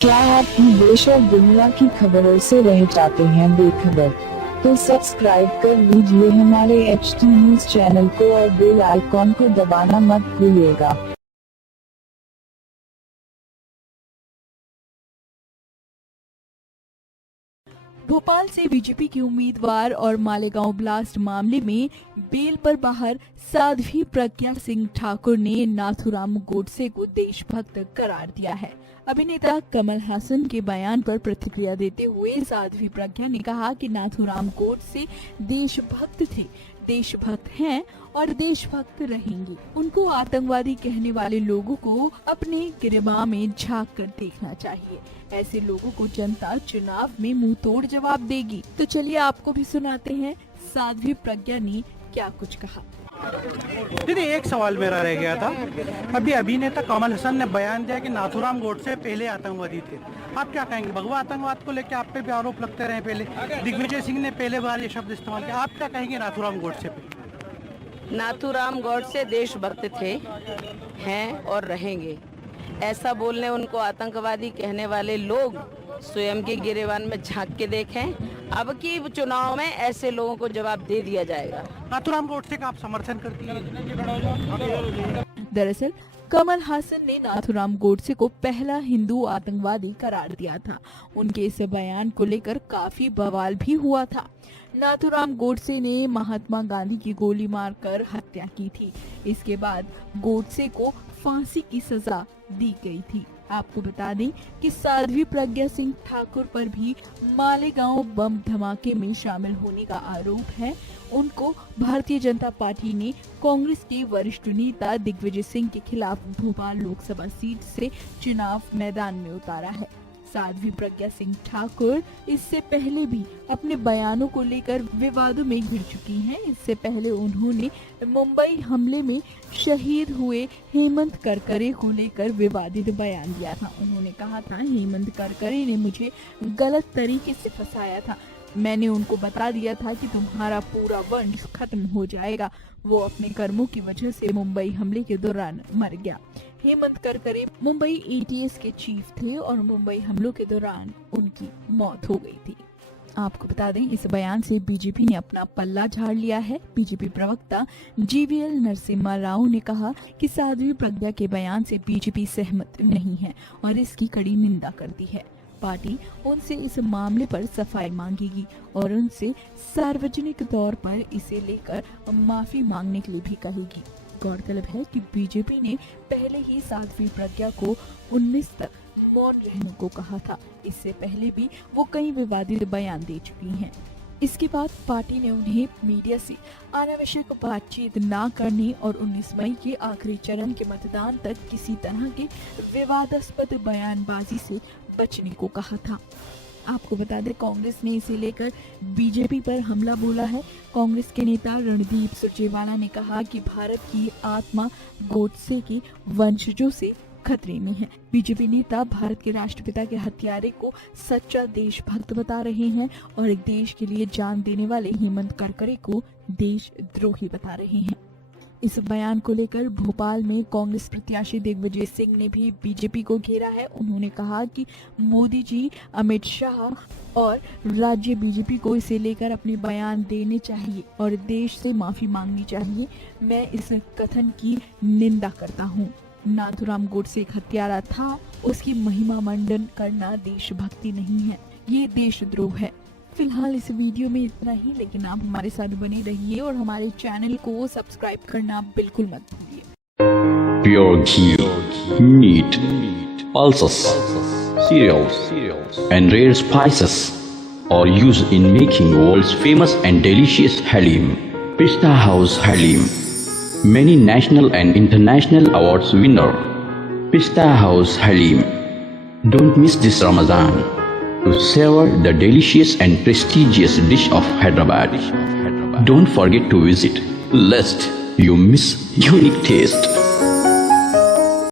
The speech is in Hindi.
क्या आप देश और दुनिया की खबरों से रह जाते हैं बेखबर? तो सब्सक्राइब कर लीजिए हमारे HT न्यूज चैनल को और बेल आइकॉन को दबाना मत भूलिएगा। भोपाल से बीजेपी के उम्मीदवार और मालेगांव ब्लास्ट मामले में बेल पर बाहर साध्वी प्रज्ञा सिंह ठाकुर ने नाथूराम गोडसे को देशभक्त करार दिया है। अभिनेता कमल हासन के बयान पर प्रतिक्रिया देते हुए साध्वी प्रज्ञा ने कहा कि नाथूराम गोडसे देशभक्त थे, देशभक्त हैं और देशभक्त रहेंगे। उनको आतंकवादी कहने वाले लोगों को अपने गिरबान में झांक कर देखना चाहिए। ऐसे लोगों को जनता चुनाव में मुंह तोड़ जवाब देगी। तो चलिए आपको भी सुनाते हैं साध्वी प्रज्ञा ने क्या कुछ कहा। दीदी, एक सवाल मेरा रह गया था। अभी अभिनेता कमल हसन ने बयान दिया कि नाथूराम गोडसे पहले आतंकवादी थे। आप क्या कहेंगे? भगवा आतंकवाद को लेकर आप पे भी आरोप लगते रहे। पहले दिग्विजय सिंह ने पहले बार ये शब्द इस्तेमाल किया। आप क्या कहेंगे नाथूराम गोडसे पे? नाथूराम गोडसे देशभक्त थे, हैं और रहेंगे। ऐसा बोलने उनको आतंकवादी कहने वाले लोग स्वयं के गिरेबान में झांक के देखें। अब की चुनाव में ऐसे लोगों को जवाब दे दिया जाएगा। नाथूराम गोडसे का आप समर्थन करती हैं? दरअसल कमल हासन ने नाथूराम गोडसे को पहला हिंदू आतंकवादी करार दिया था। उनके इस बयान को लेकर काफी बवाल भी हुआ था। नाथूराम गोडसे ने महात्मा गांधी की गोली मारकर हत्या की थी। इसके बाद गोडसे को फांसी की सजा दी गई थी। आपको बता दें कि साध्वी प्रज्ञा सिंह ठाकुर पर भी मालेगांव बम धमाके में शामिल होने का आरोप है। उनको भारतीय जनता पार्टी ने कांग्रेस के वरिष्ठ नेता दिग्विजय सिंह के खिलाफ भोपाल लोकसभा सीट से चुनाव मैदान में उतारा है। साध्वी प्रज्ञा सिंह ठाकुर इससे पहले भी अपने बयानों को लेकर विवादों में घिर चुकी हैं। इससे पहले उन्होंने मुंबई हमले में शहीद हुए हेमंत करकरे को लेकर विवादित बयान दिया था। उन्होंने कहा था, हेमंत करकरे ने मुझे गलत तरीके से फंसाया था। मैंने उनको बता दिया था कि तुम्हारा पूरा वंश खत्म हो जाएगा। वो अपने कर्मों की वजह से मुंबई हमले के दौरान मर गया। हेमंत करकरे मुंबई ATS के चीफ थे और मुंबई हमलों के दौरान उनकी मौत हो गई थी। आपको बता दें, इस बयान से बीजेपी ने अपना पल्ला झाड़ लिया है। बीजेपी प्रवक्ता GVL नरसिम्हा राव ने कहा कि साध्वी प्रज्ञा के बयान से बीजेपी सहमत नहीं है और इसकी कड़ी निंदा करती है। पार्टी उनसे इस मामले पर सफाई मांगेगी और उनसे सार्वजनिक तौर पर इसे लेकर माफी मांगने के लिए भी कहेगी। गौरतलब है कि बीजेपी ने पहले ही साध्वी प्रज्ञा को 19 तक मौन रहने को कहा था। इससे पहले भी वो कई विवादित बयान दे चुकी हैं। इसके बाद पार्टी ने उन्हें मीडिया से अनावश्यक बातचीत न करने और 19 मई के आखिरी चरण के मतदान तक किसी तरह के विवादास्पद बयानबाजी से बचने को कहा था। आपको बता दें, कांग्रेस ने इसे लेकर बीजेपी पर हमला बोला है। कांग्रेस के नेता रणदीप सुरजेवाला ने कहा कि भारत की आत्मा गोडसे के वंशजों से खतरे में है। बीजेपी नेता भारत के राष्ट्रपिता के हत्यारे को सच्चा देशभक्त बता रहे हैं और एक देश के लिए जान देने वाले हेमंत करकरे को देशद्रोही बता रहे हैं। इस बयान को लेकर भोपाल में कांग्रेस प्रत्याशी दिग्विजय सिंह ने भी बीजेपी को घेरा है। उन्होंने कहा कि मोदी जी, अमित शाह और राज्य बीजेपी को इसे लेकर अपने बयान देने चाहिए और देश से माफी मांगनी चाहिए। मैं इस कथन की निंदा करता हूँ। नाथूराम गोडसे एक हत्यारा था, उसकी महिमा मंडन करना देशभक्ति नहीं है, ये देशद्रोह है। फिलहाल इस वीडियो में इतना ही, लेकिन आप हमारे साथ बने रहिए और हमारे चैनल को सब्सक्राइब करना बिल्कुल मत भूलिए। Pure ghee, meat, pulses, cereals, and rare spices are used in making world's famous and delicious halim. Pista House Halim, many national and international awards winner. Pista House Halim. Don't miss this Ramadan to savor the delicious and prestigious dish of Hyderabad. Don't forget to visit, lest you miss unique taste.